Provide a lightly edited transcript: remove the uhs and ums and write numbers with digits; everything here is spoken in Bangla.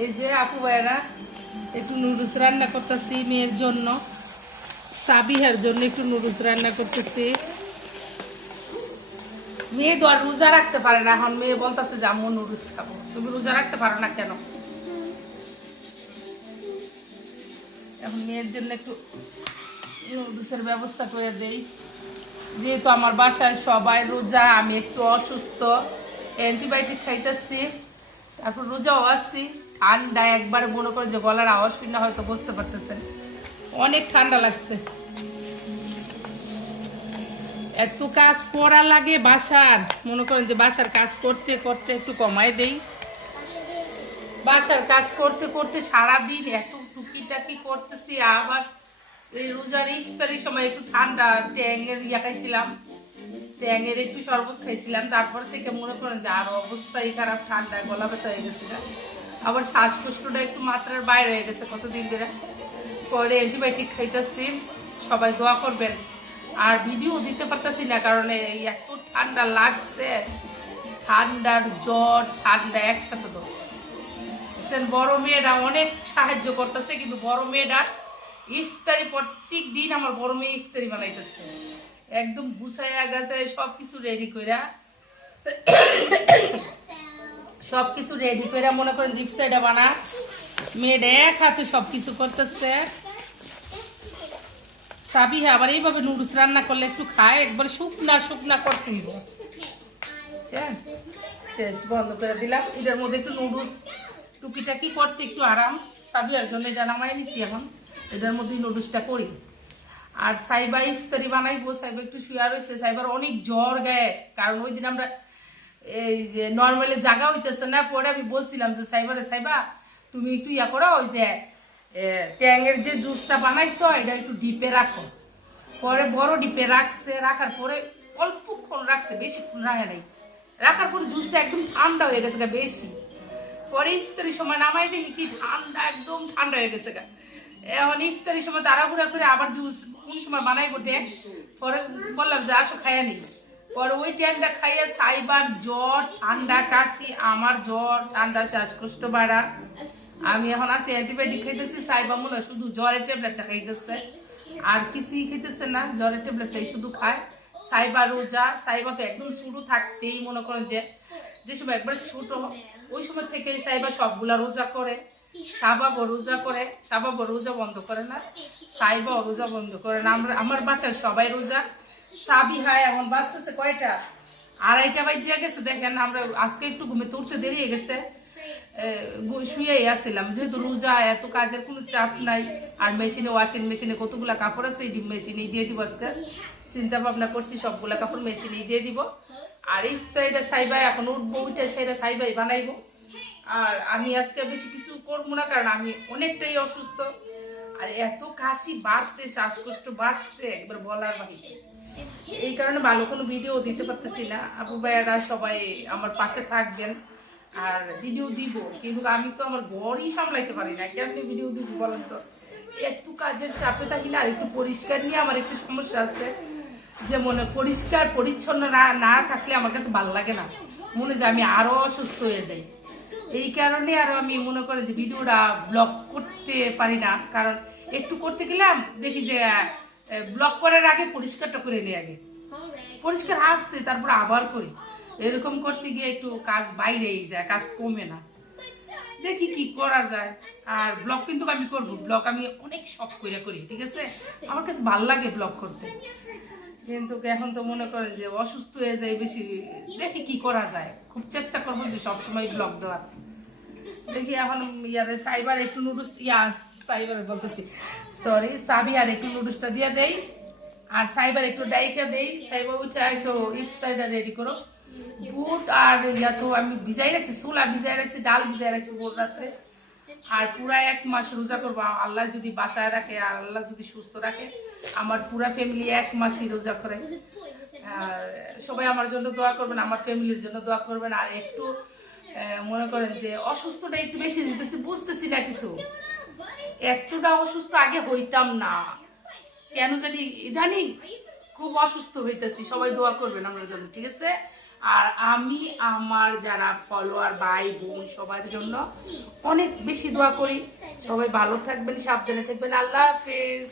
এই যে আপু ভাইরা একটু নুডলস রান্না করতেছি মেয়ের জন্য, সাবিহার জন্য একটু নুডলস রান্না করতেছি। মেয়ে তো আর রোজা রাখতে পারে না, এখন মেয়ে বলতেছে যে আম্মু নুডলস খাবো। তুমি রোজা রাখতে পারো না কেন? এখন মেয়ের জন্য একটু নুডলসের ব্যবস্থা করে দেই, যেহেতু আমার বাসায় সবাই রোজা, আমি একটু অসুস্থ, অ্যান্টিবায়োটিক খাইতেছি, তারপর রোজাও আসছি। ঠান্ডা একবারে মনে করে যে গলার আওয়াজ শুনে হয়তো বুঝতে পারতেছেন, অনেক ঠান্ডা লাগছে। এত কাজ করা লাগে বাসার, মনে করেন যে বাসার কাজ করতে করতে একটু কমায় দেই। বাসার কাজ করতে করতে সারাদিন এত টুকিটাকি করতেছি। আবার এই রোজার ইফতারির সময় একটু ঠান্ডা ট্যাঙের খাইছিলাম, ট্যাঙের একটু শরবত খাইছিলাম, তারপর থেকে মনে করেন যে আরো অবস্থাই খারাপ, ঠান্ডায় গলা ব্যথা হয়ে গেছে। আবার শ্বাসকষ্টটা একটু মাত্রার বাইরে হয়ে গেছে কতদিন ধরে, পরে অ্যান্টিবায়োটিক খাইতেছি। সবাই দোয়া করবেন। আর ভিডিও দিতে পারতেছি না কারণ এই এত ঠান্ডা লাগছে, ঠান্ডার জ্বর ঠান্ডা একসাথে দোষ। বড় মেয়েরা অনেক সাহায্য করতেছে, কিন্তু বড় মেয়েরা ইফতারি প্রত্যেক দিন আমার বড় মেয়ে ইফতারি বানাইতেছে, একদম গুছাইয়া গাছায় সবকিছু রেডি কইরা, সবকিছু রেডি কইরা মনে করেন ইফতারিটা বানা। মেয়েটা এক হাতে সবকিছু করতেছে। সাবিহা আবার এইভাবে নুডলস রান্না করলে একটু খায়, একবার শুকনা শুকনা করতে দিব। শেষ, বন্ধ করে দিলাম। এটার মধ্যে একটু নুডলস টুকিটাকি করতে একটু আরাম, সাবিহার জন্য এটা নামাই নিচ্ছি। এখন এটার মধ্যেই নুডলসটা করি। আর সাইবা ইফতারি বানাইবো। সাইবা একটু শুয়া রয়েছে, সাইবার অনেক জ্বর গায়ে, কারণ ওই দিন আমরা এই যে নর্মালি জাগা হইতেছে না। পরে আমি বলছিলাম যে সাইবা তুমি একটু ইয়া করো, ওই যে ট্যাঙের যে জুসটা বানাইছো এটা একটু ডিপে রাখো। পরে বড় ডিপে রাখছে, রাখার পরে অল্পক্ষণ রাখছে, বেশিক্ষণ রাখে নাই। রাখার পরে জুসটা একদম ঠান্ডা হয়ে গেছে বেশি। পরে ইফতারির সময় নামাই দেখি কি ঠান্ডা, একদম ঠান্ডা হয়ে গেছে। এখন ইফতারির সময় তাড়াহুড়া করে আবার জুস কোন সময় বানাইবো ট্যাং, পরে বললাম যে আসো খাইয়া নি। পরে ওই ট্যাংটা খাইয়া সাইবার জ্বর ঠান্ডা কাশি, আমার জ্বর ঠান্ডা শ্বাসকষ্ট বাড়া। আমি এখন আছি অ্যান্টিবায়োটিক খাইতেছি, সাইবা মনে হয় শুধু জ্বরের ট্যাবলেটটা খাইতেছে, আর কিছুই খাইতেছে না, জ্বরের ট্যাবলেটটাই শুধু খায়। সাইবা রোজা, সাইবা তো একদম শুরু থাকতেই মনে করেন যে সময় একবার ছোট ওই সময় থেকে সাইবা সবগুলা রোজা করে। সাবাবও রোজা করে, সাবাবও রোজা বন্ধ করে না, সাইবাও রোজা বন্ধ করে না। আমার বাসার সবাই রোজা। সাবিহা এখন বাঁচতেছে কয়টা, 2:30 বাজে গেছে। দেখেন আমরা আজকে একটু ঘুমিয়ে উঠতে দেরি হয়ে গেছে, শুয়েই আসছিলাম, যেহেতু রোজা এত কাজের কোনো চাপ নাই। আর মেশিনে, ওয়াশিং মেশিনে কতগুলা কাপড় আছে, এই মেশিনেই দিয়ে দিব আজকে। চিন্তা ভাবনা করছি সবগুলা কাপড় মেশিনেই দিয়ে দিব। আর ইফতারিটা সাইবাই এখন উঠবো, উঠে সেটা সাইবাই বানাইবো। আর আমি আজকে বেশি কিছু করবো না, কারণ আমি অনেকটাই অসুস্থ। আর এত কাশি বাড়ছে, শ্বাসকষ্ট বাড়ছে, একবার বলার বাহিরে। এই কারণে ভালো কোনো ভিডিও দিতে পারতেছি না। আপু ভাইয়ারা সবাই আমার পাশে থাকবেন, আর ভিডিও দিব, কিন্তু আমি তো আমার ঘরই সামলাইতে পারি না, কেমনি ভিডিও দিব বলেন তো? একটু কাজের চাপে থাকি না। আর একটু পরিষ্কার নিয়ে আমার একটু সমস্যা আছে, যে মনে পরিষ্কার পরিচ্ছন্ন না থাকলে আমার কাছে ভালো লাগে না, মনে হয় আমি আরো অসুস্থ হয়ে যাই। এই কারণে আরো আমি মনে করি যে ভিডিওটা ব্লগ করতে পারি না, কারণ একটু করতে গেলাম দেখি যে ব্লগ করার আগে পরিষ্কারটা করে নিই, আগে পরিষ্কার আসছে তারপর আবার করি। এরকম করতে গিয়ে একটু কাজ বাইরেই যায়, কাজ কমে না। দেখি কি করা যায়। আর ব্লগ কিন্তু আমি করবো, ব্লগ আমি অনেক শখ করে করি, ঠিক আছে? আমার কাছে ভালো লাগে ব্লগ করতে, কিন্তু এখন তো মনে করে যে অসুস্থ হয়ে যায় বেশি। দেখি কি করা যায়, খুব চেষ্টা করবো যে সবসময় ব্লগ দেওয়ার। দেখি এখন ইয়ারে সাইবার একটু নুডলস, সাইবার বলতেছি সরি, সাবিহার একটু নুডলসটা দিয়ে দেই, আর সাইবার একটু ডাইকা দেই। সাইবার উঠে একটু ইফতারিটা রেডি করো। বুট আর ইয়া তো আমি ভিজাই রাখছি, ছোলা ভিজাই রাখছি, ডাল ভিজাই রাখছি ভোর রাত্রে। আর পুরা 1 মাস রোজা করবো, আল্লাহ যদি বাঁচায় রাখে, আর আল্লাহ যদি সুস্থ রাখে। আমার পুরা ফ্যামিলি 1 মাসই রোজা করে। আর সবাই আমার জন্য দোয়া করবেন, আমার ফ্যামিলির জন্য দোয়া করবেন। আর একটু মনে করেন যে অসুস্থটা একটু বেশি যেতেছি, বুঝতেছি না কিছু, এতটা অসুস্থ আগে হইতাম না, কেন জানি ইদানিং খুব অসুস্থ হইতেছি। সবাই দোয়া করবেন আমার জন্য, ঠিক আছে? আর আমি আমার যারা ফলোয়ার ভাই বোন সবার জন্য অনেক বেশি দোয়া করি। সবাই ভালো থাকবেন, সাবধানে থাকবেন। আল্লাহ হাফেজ।